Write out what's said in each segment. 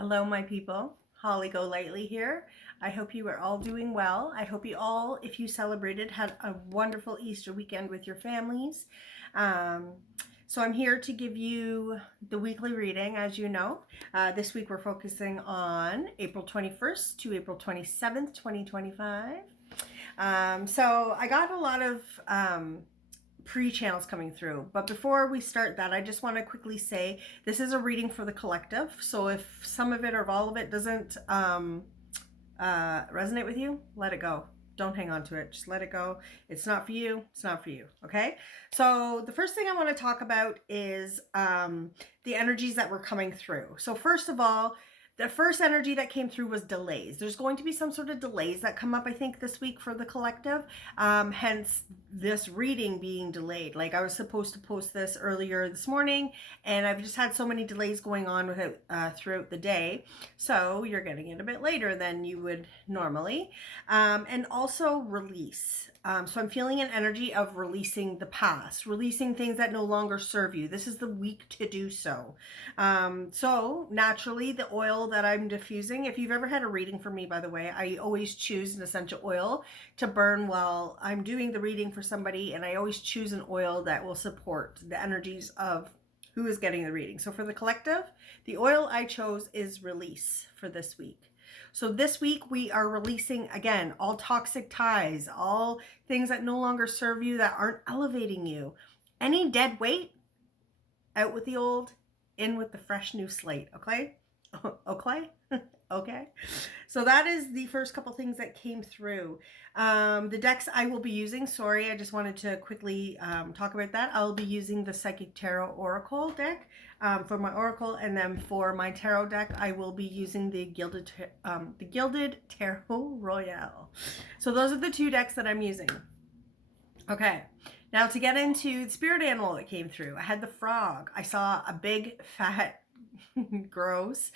Hello, my people. Holly Golightly here. I hope you are all doing well. I hope you all, if you celebrated, had a wonderful Easter weekend with your families. Um, so I'm here to give you the weekly reading, as you know. This week we're focusing on April 21st to April 27th, 2025. So I got a lot of pre-channels coming through, but before we start that, I just want to quickly say this is a reading for the collective. So if some of it or all of it doesn't resonate with you, let it go. Don't hang on to it. Just let it go. It's not for you. It's not for you. Okay. So the first thing I want to talk about is the energies that were coming through. So first of all, the first energy that came through was delays. There's going to be some sort of delays that come up, I think, this week for the collective. Hence this reading being delayed. Like I was supposed to post this earlier this morning, and I've just had so many delays going on with it throughout the day. So you're getting it a bit later than you would normally. And also release. So I'm feeling an energy of releasing the past, releasing things that no longer serve you. This is the week to do so. So naturally, the oil that I'm diffusing, if you've ever had a reading from me, by the way, I always choose an essential oil to burn while I'm doing the reading for somebody, and I always choose an oil that will support the energies of who is getting the reading. So for the collective, the oil I chose is release for this week. So this week we are releasing, again, all toxic ties, all things that no longer serve you, that aren't elevating you. Any dead weight, out with the old, in with the fresh new slate, okay? Okay? Okay. So that is the first couple things that came through. The decks I will be using, sorry, I just wanted to quickly talk about that. I'll be using the Psychic Tarot Oracle deck for my Oracle, and then for my Tarot deck, I will be using the Gilded Tarot Royale. So those are the two decks that I'm using. Okay. Now to get into the spirit animal that came through, I had the frog. I saw a big, fat, gross,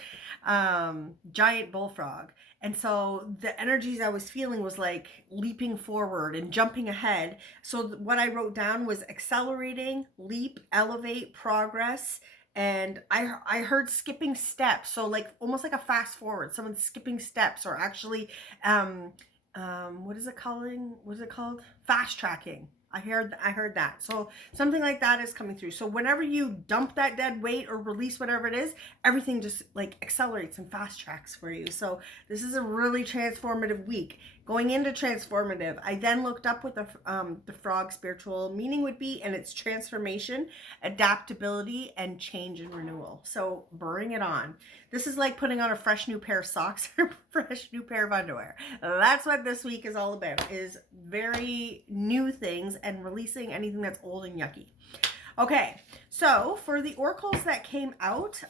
giant bullfrog. And so the energies I was feeling was like leaping forward and jumping ahead. So what I wrote down was accelerating, leap, elevate, progress. And I heard skipping steps. So like almost like a fast forward, someone skipping steps, or actually, what is it calling? What is it called? Fast tracking. I heard that. So something like that is coming through. So whenever you dump that dead weight or release whatever it is, everything just like accelerates and fast tracks for you. So this is a really transformative week. Going into transformative, I then looked up what the frog spiritual meaning would be, and it's transformation, adaptability, and change and renewal. So bring it on. This is like putting on a fresh new pair of socks or fresh new pair of underwear. That's what this week is all about, is very new things and releasing anything that's old and yucky. Okay, so for the oracles that came out,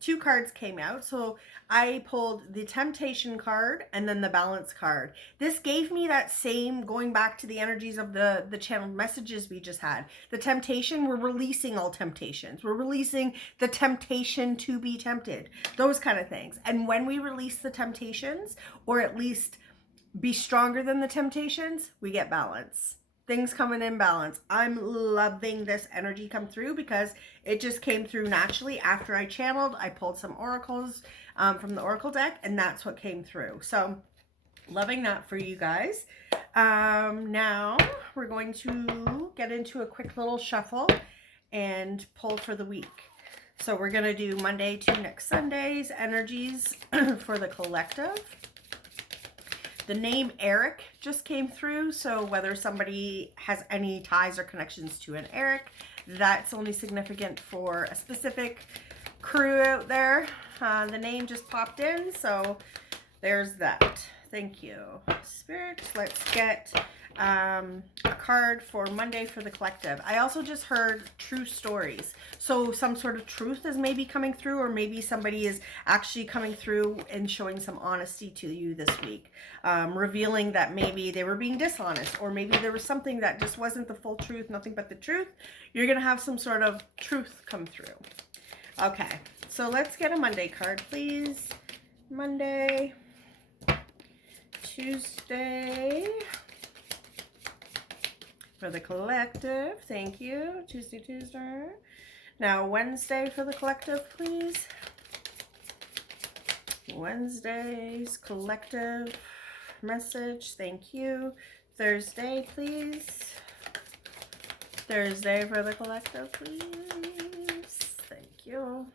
two cards came out. So I pulled the Temptation card and then the Balance card. This gave me that same, going back to the energies of the channeled messages we just had. The temptation, we're releasing all temptations. We're releasing the temptation to be tempted, those kind of things. And when we release the temptations, or at least be stronger than the temptations, we get balance. Things coming in balance. I'm loving this energy come through because it just came through naturally after I channeled. I pulled some oracles from the oracle deck, and that's what came through. So loving that for you guys. Now we're going to get into a quick little shuffle and pull for the week. So we're going to do Monday to next Sunday's energies for the collective. The name Eric just came through, so whether somebody has any ties or connections to an Eric, that's only significant for a specific crew out there. The name just popped in, so there's that. Thank you. Spirit, let's get a card for Monday for the collective. I also just heard true stories. So some sort of truth is maybe coming through, or maybe somebody is actually coming through and showing some honesty to you this week. Revealing that maybe they were being dishonest, or maybe there was something that just wasn't the full truth, nothing but the truth. You're going to have some sort of truth come through. Okay, so let's get a Monday card, please. Monday, Tuesday for the collective. Thank you. Tuesday. Now Wednesday for the collective, please. Wednesday's collective message. Thank you. Thursday, please. Thursday for the collective, please. Thank you.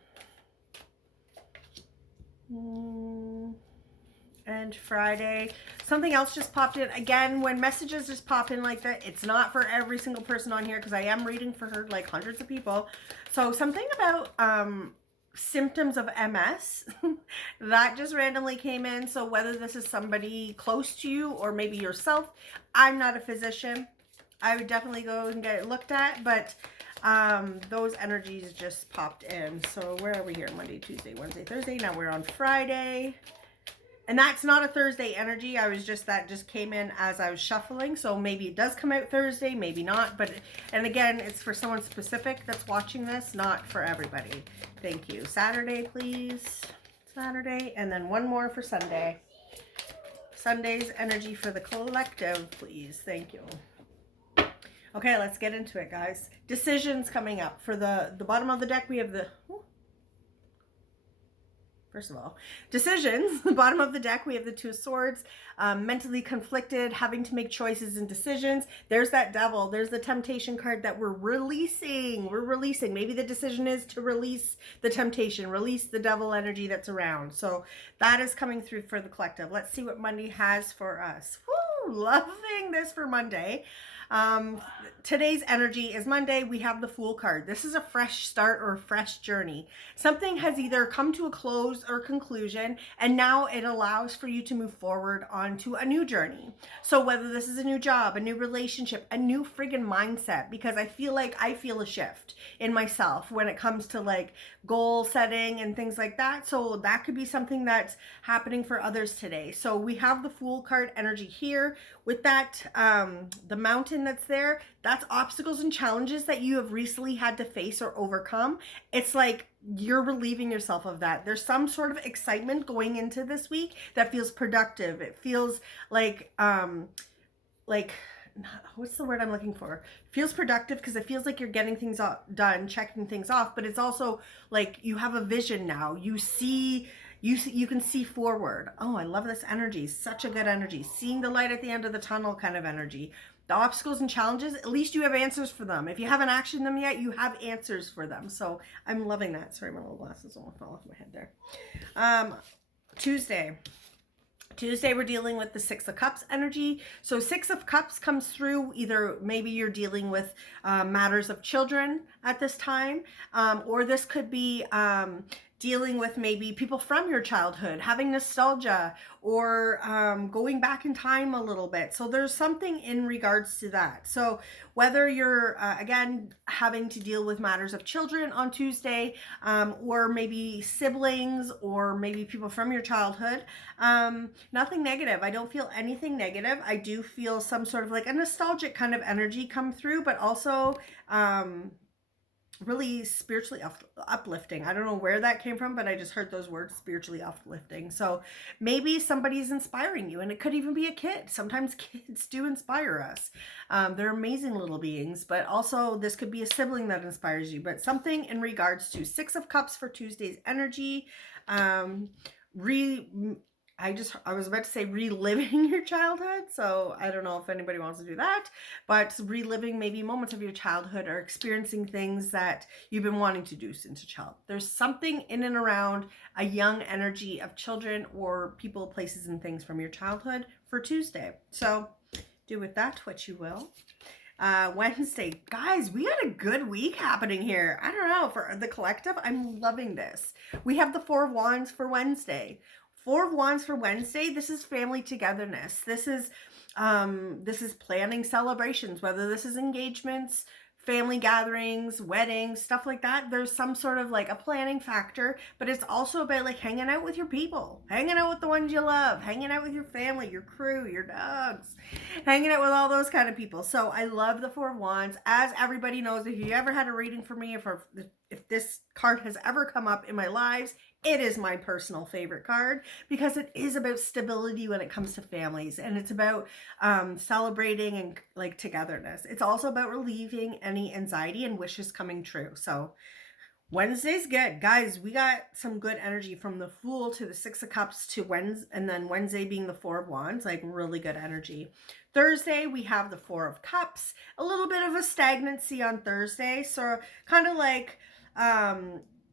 And Friday. Something else just popped in. Again, when messages just pop in like that, it's not for every single person on here because I am reading for her like hundreds of people. So something about symptoms of MS that just randomly came in. So whether this is somebody close to you or maybe yourself, I'm not a physician. I would definitely go and get it looked at, but those energies just popped in. So where are we here? Monday, Tuesday, Wednesday, Thursday. Now we're on Friday. And that's not a Thursday energy. That just came in as I was shuffling. So maybe it does come out Thursday, maybe not. But, and again, it's for someone specific that's watching this, not for everybody. Thank you. Saturday, please. Saturday. And then one more for Sunday. Sunday's energy for the collective, please. Thank you. Okay, let's get into it, guys. Decisions coming up. For the bottom of the deck, we have the... First of all, decisions. The bottom of the deck, we have the Two of Swords, mentally conflicted, having to make choices and decisions. There's that Devil. There's the Temptation card that we're releasing. We're releasing. Maybe the decision is to release the temptation, release the devil energy that's around. So that is coming through for the collective. Let's see what Monday has for us. Woo, loving this for Monday. Today's energy is Monday. We have the Fool card. This is a fresh start or a fresh journey. Something has either come to a close or conclusion, and now it allows for you to move forward onto a new journey. So whether this is a new job, a new relationship, a new friggin' mindset, because I feel a shift in myself when it comes to like goal setting and things like that. So that could be something that's happening for others today. So we have the Fool card energy here with that, the Mountain that's there. That's obstacles and challenges that you have recently had to face or overcome. It's like you're relieving yourself of that. There's some sort of excitement going into this week that feels productive. It feels like what's the word I'm looking for? Feels productive because it feels like you're getting things done, checking things off, but it's also like you have a vision now. You can see forward. Oh, I love this energy. Such a good energy. Seeing the light at the end of the tunnel kind of energy. The obstacles and challenges, at least you have answers for them. If you haven't actioned them yet, you have answers for them. So I'm loving that. Sorry, my little glasses almost fell off my head there. Tuesday, we're dealing with the Six of Cups energy. So Six of Cups comes through either maybe you're dealing with matters of children at this time, or this could be dealing with maybe people from your childhood, having nostalgia, or going back in time a little bit. So there's something in regards to that. So whether you're, again, having to deal with matters of children on Tuesday, or maybe siblings, or maybe people from your childhood, nothing negative. I don't feel anything negative. I do feel some sort of like a nostalgic kind of energy come through, but also really spiritually uplifting. I don't know where that came from, but I just heard those words, spiritually uplifting. So maybe somebody's inspiring you, and it could even be a kid. Sometimes kids do inspire us. They're amazing little beings, but also this could be a sibling that inspires you, but something in regards to Six of Cups for Tuesday's energy. I was about to say reliving your childhood, so I don't know if anybody wants to do that, but reliving maybe moments of your childhood or experiencing things that you've been wanting to do since a child. There's something in and around a young energy of children or people, places, and things from your childhood for Tuesday. So do with that what you will. Wednesday, guys, we had a good week happening here. I don't know, for the collective, I'm loving this. We have the Four of Wands for Wednesday. Four of Wands for Wednesday, this is family togetherness. This is planning celebrations, whether this is engagements, family gatherings, weddings, stuff like that. There's some sort of like a planning factor, but it's also about like hanging out with your people, hanging out with the ones you love, hanging out with your family, your crew, your dogs, hanging out with all those kind of people. So I love the Four of Wands. As everybody knows, if you ever had a reading for me, if this card has ever come up in my lives, it is my personal favorite card because it is about stability when it comes to families, and it's about celebrating and like togetherness. It's also about relieving any anxiety and wishes coming true. So Wednesday's good. Guys, we got some good energy from the Fool to the Six of Cups to Wednesday, and then Wednesday being the Four of Wands, like really good energy. Thursday, we have the Four of Cups, a little bit of a stagnancy on Thursday. So kind of like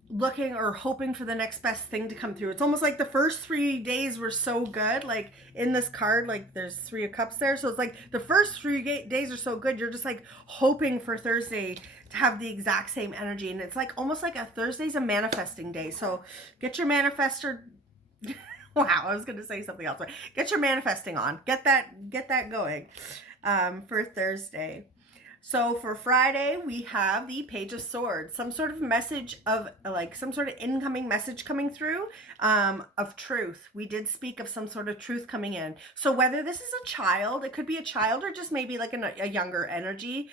looking or hoping for the next best thing to come through. It's almost like the first 3 days were so good. Like in this card, like there's Three of Cups there. So it's like the first 3 days are so good. You're just like hoping for Thursday to have the exact same energy. And it's like almost like a Thursday's a manifesting day. So get your manifester. Wow, I was going to say something else. Get your manifesting on. Get that going for Thursday. So for Friday, we have the Page of Swords, some sort of message of like some sort of incoming message coming through of truth. We did speak of some sort of truth coming in. So whether this is a child, it could be a child or just maybe like a younger energy,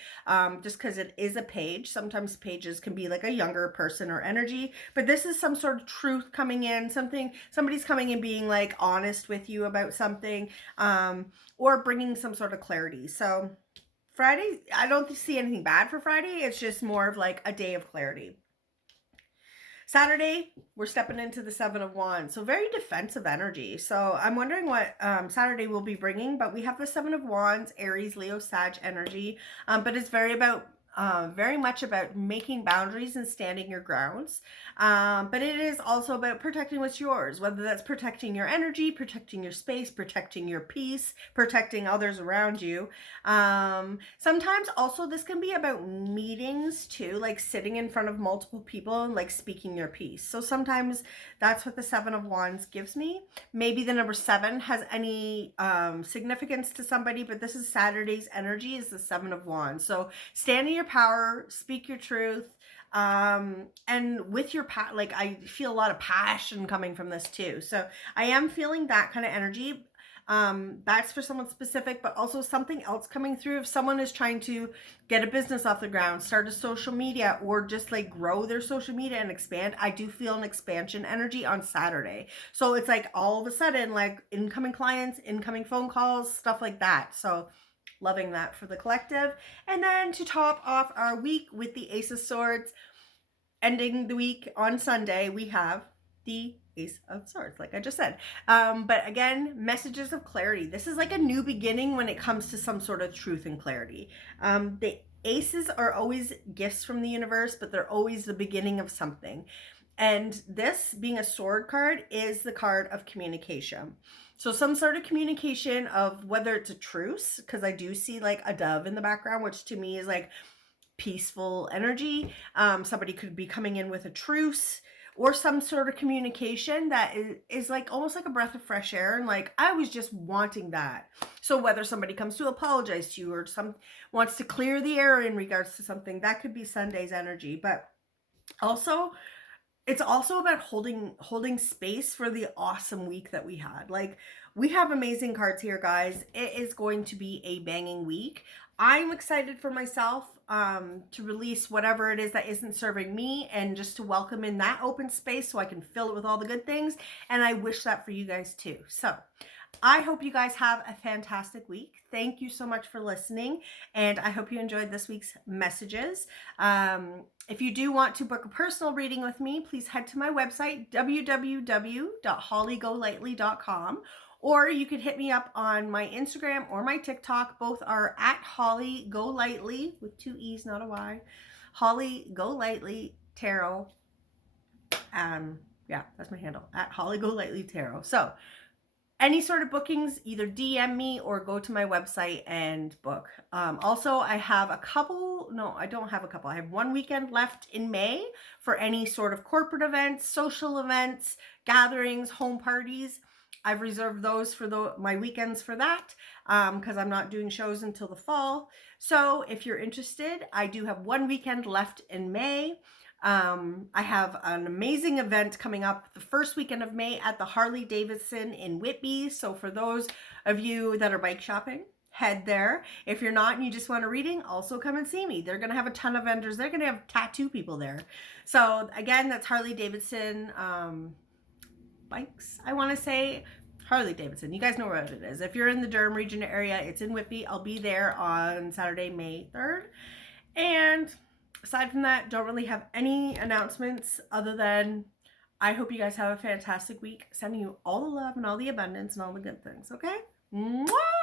just because it is a page. Sometimes pages can be like a younger person or energy, but this is some sort of truth coming in, somebody's coming in being like honest with you about something, or bringing some sort of clarity. So Friday, I don't see anything bad for Friday. It's just more of like a day of clarity. Saturday, we're stepping into the Seven of Wands. So very defensive energy. So I'm wondering what Saturday will be bringing. But we have the Seven of Wands, Aries, Leo, Sag energy. But it's very much about making boundaries and standing your grounds. But it is also about protecting what's yours, whether that's protecting your energy, protecting your space, protecting your peace, protecting others around you. Sometimes also this can be about meetings too, like sitting in front of multiple people and like speaking your piece. So sometimes that's what the Seven of Wands gives me. Maybe the number 7 has any significance to somebody, but this is Saturday's energy is the Seven of Wands. So stand in your power, speak your truth, and with your like I feel a lot of passion coming from this too. So I am feeling that kind of energy. That's for someone specific, but also something else coming through. If someone is trying to get a business off the ground, start a social media, or just like grow their social media and expand, I do feel an expansion energy on Saturday. So it's like all of a sudden, like incoming clients, incoming phone calls, stuff like that. So loving that for the collective. And then to top off our week with the Ace of Swords, ending the week on Sunday, we have the Ace of Swords, like I just said. But again, messages of clarity. This is like a new beginning when it comes to some sort of truth and clarity. The aces are always gifts from the universe, but they're always the beginning of something. And this, being a sword card, is the card of communication. So some sort of communication of whether it's a truce, because I do see like a dove in the background, which to me is like peaceful energy. Somebody could be coming in with a truce or some sort of communication that is like almost like a breath of fresh air. And like, I was just wanting that. So whether somebody comes to apologize to you or wants to clear the air in regards to something, that could be Sunday's energy. But also, it's also about holding space for the awesome week that we had. Like, we have amazing cards here, guys. It is going to be a banging week. I'm excited for myself to release whatever it is that isn't serving me and just to welcome in that open space so I can fill it with all the good things. And I wish that for you guys too. So I hope you guys have a fantastic week. Thank you so much for listening, and I hope you enjoyed this week's messages. If you do want to book a personal reading with me, please head to my website, www.hollygolitely.com, or you could hit me up on my Instagram or my TikTok. Both are at Holly Go Lightly, with 2 E's, not a Y. Holly Go Lightly Tarot. Yeah, that's my handle, at Holly Go Lightly Tarot. So any sort of bookings, either DM me or go to my website and book. Also, I have I have 1 weekend left in May for any sort of corporate events, social events, gatherings, home parties. I've reserved those for my weekends for that because I'm not doing shows until the fall. So if you're interested, I do have 1 weekend left in May. I have an amazing event coming up the first weekend of May at the Harley Davidson in Whitby. So for those of you that are bike shopping, head there. If you're not and you just want a reading, also come and see me. They're going to have a ton of vendors. They're going to have tattoo people there. So again, that's Harley Davidson bikes, I want to say. Harley Davidson. You guys know where it is. If you're in the Durham region area, it's in Whitby. I'll be there on Saturday, May 3rd. And Aside from that, don't really have any announcements other than I hope you guys have a fantastic week. Sending you all the love and all the abundance and all the good things, okay? Mwah!